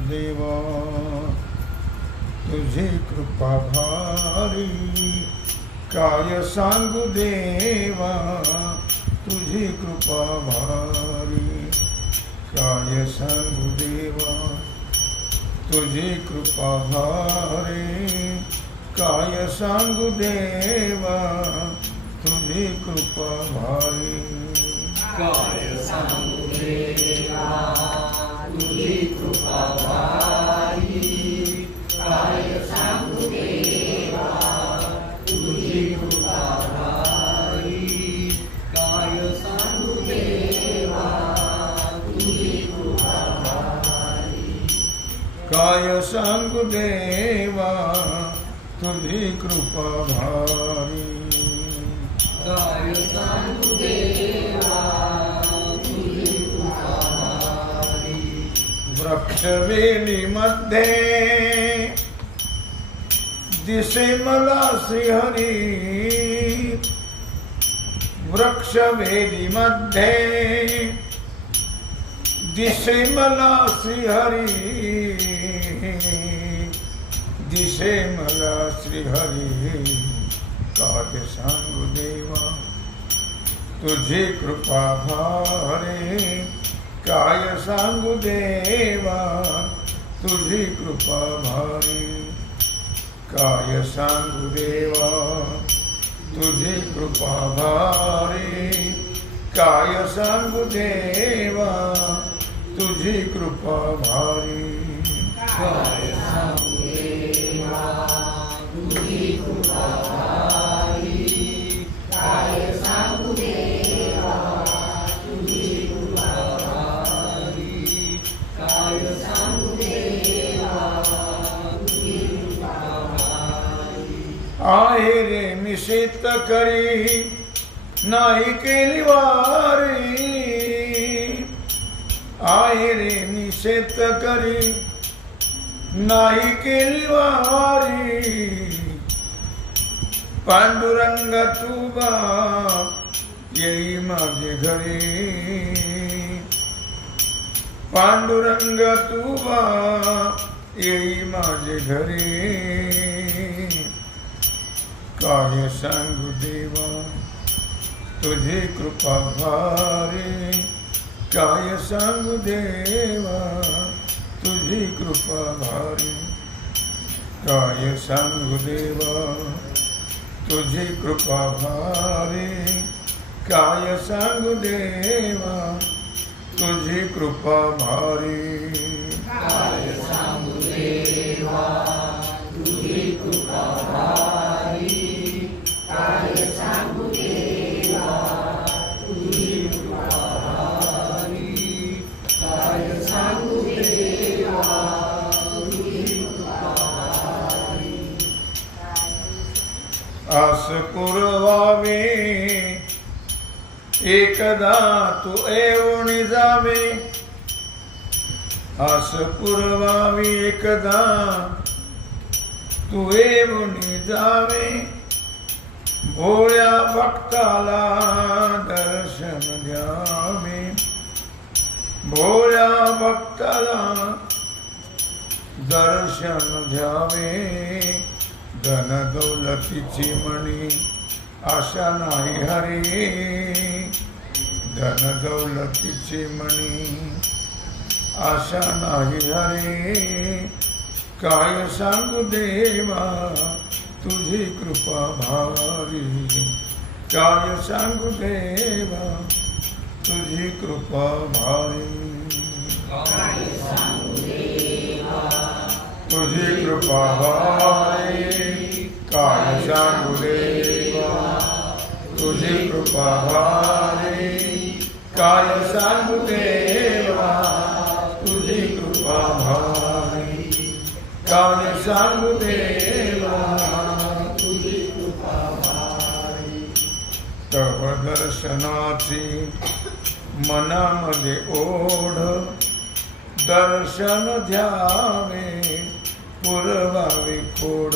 देवा तुझी कृपा भारी. काय सांगू देवा तुझी कृपा भारी. काय सांगू देवा तुझी कृपा भारी. काय सांगू देवा तुझी कृपा भारी. काय सांगू देवा काय सांगू देवा तुझी कृपा भारी। काय सांगू वृक्षवेणीमध्ये दिसे मला श्रीहरी। वृक्षवेणीमध्ये दिसे मला श्रीहरी। दिसे मला श्रीहरी। काय सांगू देवा तुझी कृपा भारे। काय सांगू देवा? तुझी कृपा भारी. काय सांगू देवा? तुझी कृपा भारी. काय सांगू देवा? तुझी कृपा भारी. काय सांगू देवा? तुझी कृपा आहे रे मी करी नाही केली वारी. आहे रे निषेध करी नाही केली वारी. पांडुरंग तुबा येई माझे घरी. पांडुरंग तुबा येई माझे घरी. काय सांगू देवा तुझी कृपा भारी. काय सांगू देवा तुझी कृपा भारी. काय सांगू देवा तुझी कृपा भारी. काय सांगू देवा तुझी कृपा भारी. काय सांगू देवा तुझी कृपा एकदा तू जावे. आस पुरवावी एकदा. तू एवणी जावे. भोळ्या भक्ताला दर्शन द्यावे भोळ्या भक्ताला दर्शन द्यावे धन दौलतीची म्हणी आशा नाही हरी. धन दौलतीचे म्हणी आशा नाही हरे काय सांगू देवा तुझी कृपा भारी। काय सांगू देवा तुझी कृपा भारी। तुझी कृपा भारी काय सांगू देवा तुझी कृपा भारी। काय सांगू देवा तुझी कृपा भारी. काय सांगू देवा तुझी कृपा भारी. तव दर्शनाची मनामध्ये ओढ दर्शन द्यावे पुरवावे खोड.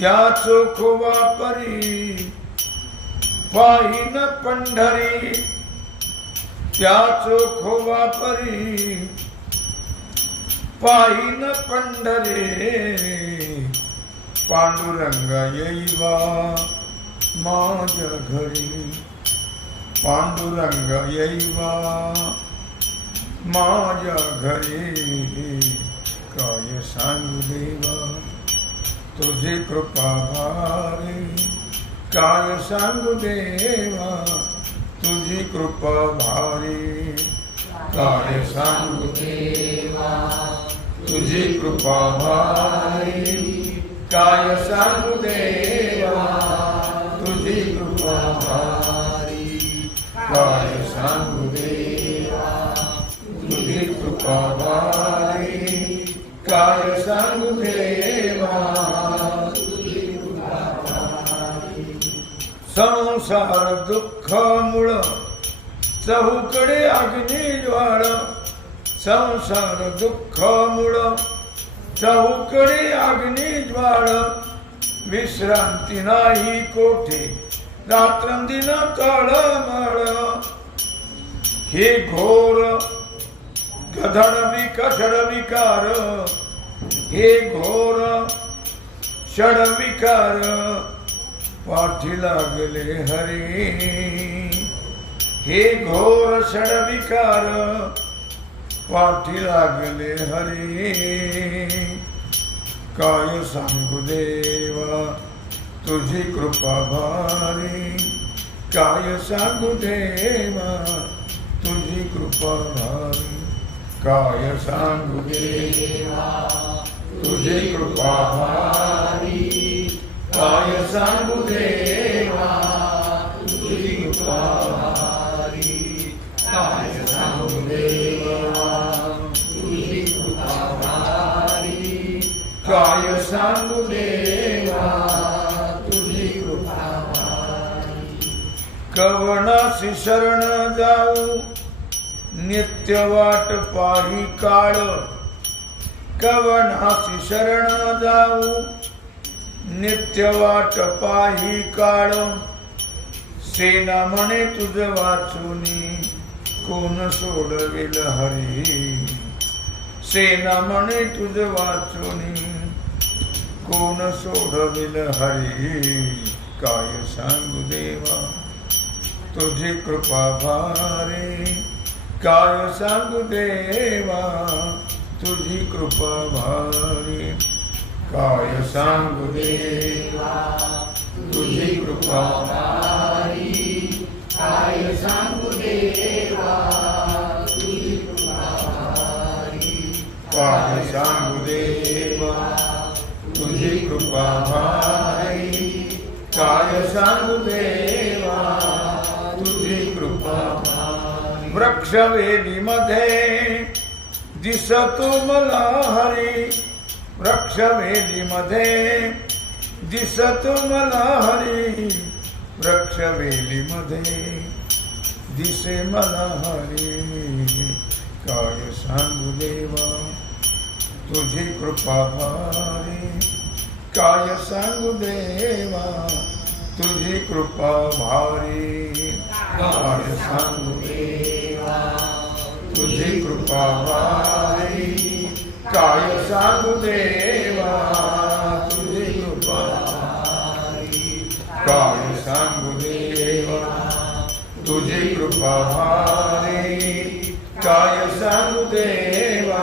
त्या चोखोवा परी पाहिन पंढरी त्याच खोवा परी पाहिन पंढरे पांडुरंग येईवा माझ्या घरी. पांडुरंग येईवा माझ्या घरी. काय सांगू देवा तुझी कृपा भारी. काय सांगू देवा? तुझी कृपा भारी. काय सांगू देवा? तुझी कृपा भारी. काय सांगू देवा? तुझी कृपा भारी. काय सांगू देवा? तुझी कृपा भारी. काय सांगू देवा? संसार दुःख मुळ चहूकडे अग्नी ज्वाळ. संसार दुःख मुळ चहूकडे अग्नी ज्वाळ. विश्रांती नाही कोठे. रात्रंदिन तळमळ. हे घोर. गधड विकषड विकार. हे घोर. षड विकार. पाठी लागले हरे. हे घोर षडविकार पाठी लागले हरे. काय सांगू देवा तुझी कृपा भारी. काय सांगू देवा तुझी कृपा भारी. काय सांगू देवा तुझी कृपा भारी. काय सांगू देवा तुझी कृपा काय सांगू देवा तुझी कृपा काय सांगू देवा तुझी कृपा भारी शरण जाऊ नित्य वाट पाही काळ कवनासी शरण जाऊ नित्य वाटपा पाही काळ. सेना म्हणे तुझ वाचुनी कोण सोडविल हरी? सेना म्हणे तुझ वाचुनी कोण सोडविल हरी? काय सांगू देवा तुझी कृपा भारे. काय सांगू देवा तुझी कृपा भारी. काय सांगू देवा तुझी कृपा भारी काय सांगू देवा तुझी कृपा भारी काय सांगू देवा तुझी कृपा भारी काय सांगू देवा तुझी कृपा भारी वृक्षवेलीमध्ये दिसतो मला हरी वृक्षवेलीमध्ये दिसतो मला हरी. वृक्षवेलीमध्ये दिसे मला हरी. काय सांगू देवा? तुझी कृपा भारी. काय सांगू देवा? तुझी कृपा भारी. काय सांगू देवा? तुझी कृपा भारी. काय सांगू देवा तुझे कृपारी. काय सांगू देवा तुझे कृपारी. काय सांगू देवा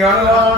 que